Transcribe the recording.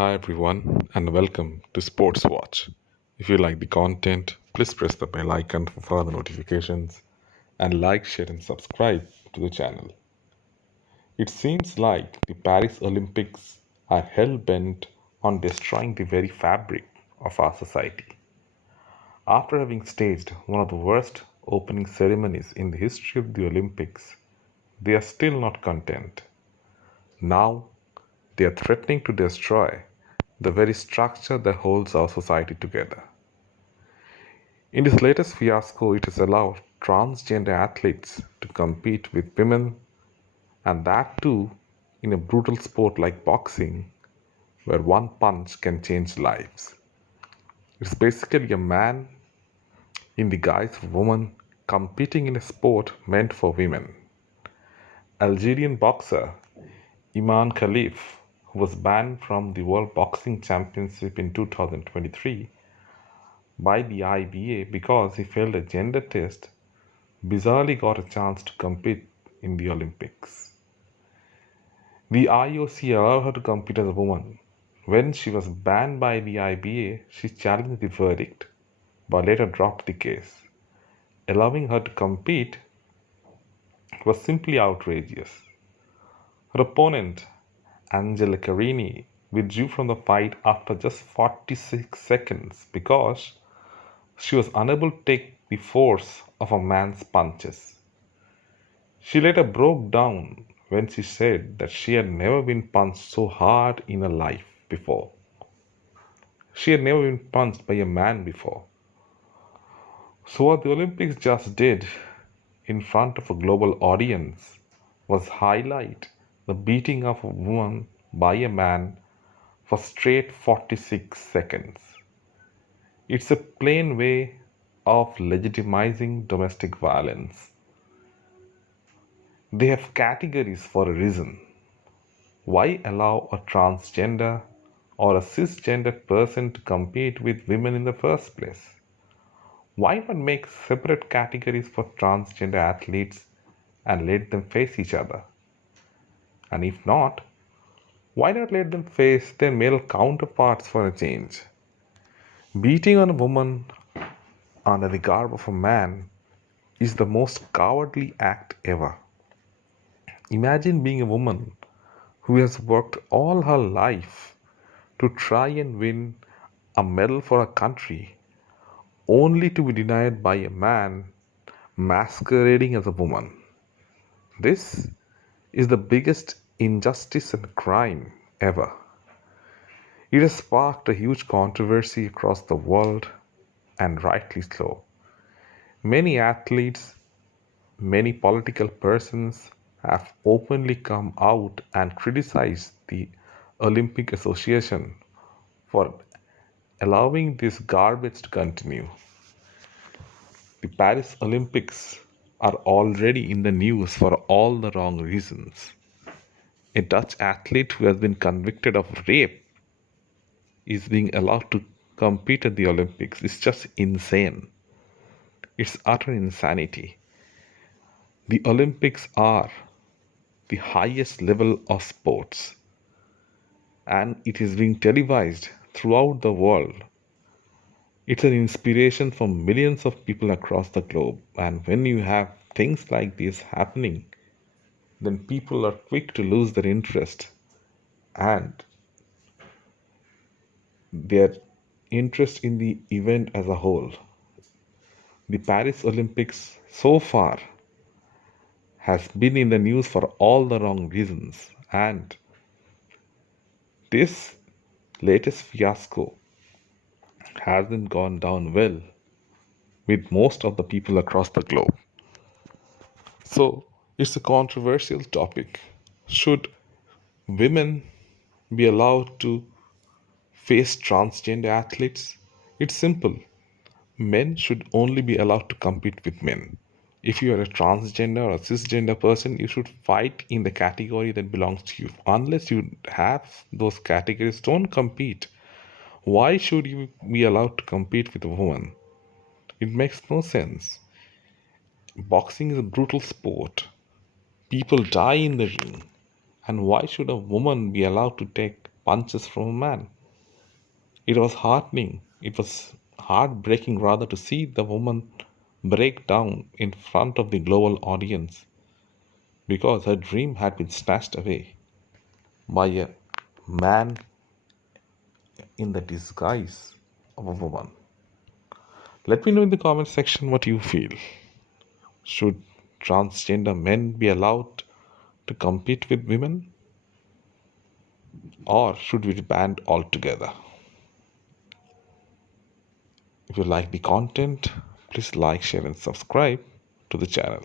Hi everyone, and welcome to Sports Watch. If you like the content, please press the bell icon for further notifications and like, share, and subscribe to the channel. It seems like the Paris Olympics are hell bent on destroying the very fabric of our society. After having staged one of the worst opening ceremonies in the history of the Olympics, they are still not content. Now they are threatening to destroy the very structure that holds our society together. In this latest fiasco, it has allowed transgender athletes to compete with women, and that too in a brutal sport like boxing, where one punch can change lives. It's basically a man in the guise of a woman competing in a sport meant for women. Algerian boxer Imane Khelif, who was banned from the World Boxing Championship in 2023 by the IBA because he failed a gender test, bizarrely got a chance to compete in the Olympics. The IOC allowed her to compete as a woman. When she was banned by the IBA, she challenged the verdict, but later dropped the case. Allowing her to compete was simply outrageous. Her opponent, Angela Carini, withdrew from the fight after just 46 seconds because she was unable to take the force of a man's punches. She later broke down when she said that she had never been punched so hard in her life before. She had never been punched by a man before. So, what the Olympics just did in front of a global audience was highlight the beating of a woman by a man for straight 46 seconds. It's a plain way of legitimizing domestic violence. They have categories for a reason. Why allow a transgender or a cisgendered person to compete with women in the first place? Why not make separate categories for transgender athletes and let them face each other? And if not, why not let them face their male counterparts for a change? Beating on a woman under the garb of a man is the most cowardly act ever. Imagine being a woman who has worked all her life to try and win a medal for her country, only to be denied by a man masquerading as a woman. This is the biggest injustice and crime ever. It has sparked a huge controversy across the world, and rightly so. Many athletes, many political persons have openly come out and criticized the Olympic Association for allowing this garbage to continue. The Paris Olympics are already in the news for all the wrong reasons. A Dutch athlete who has been convicted of rape is being allowed to compete at the Olympics. It's just insane. It's utter insanity. The Olympics are the highest level of sports, and it is being televised throughout the world. It's an inspiration for millions of people across the globe. And when you have things like this happening, then people are quick to lose their interest and their interest in the event as a whole. The Paris Olympics so far has been in the news for all the wrong reasons, and this latest fiasco hasn't gone down well with most of the people across the globe. So, it's a controversial topic. Should women be allowed to face transgender athletes? It's simple. Men should only be allowed to compete with men. If you are a transgender or a cisgender person, you should fight in the category that belongs to you. Unless you have those categories, don't compete. Why should you be allowed to compete with a woman? It makes no sense. Boxing is a brutal sport. People die in the ring. And why should a woman be allowed to take punches from a man. It was heartening. It was heartbreaking rather to see the woman break down in front of the global audience because her dream had been snatched away by a man in the disguise of a woman. Let me know in the comment section what you feel. Should transgender men be allowed to compete with women? Or should we be banned altogether? If you like the content, please like, share, and subscribe to the channel.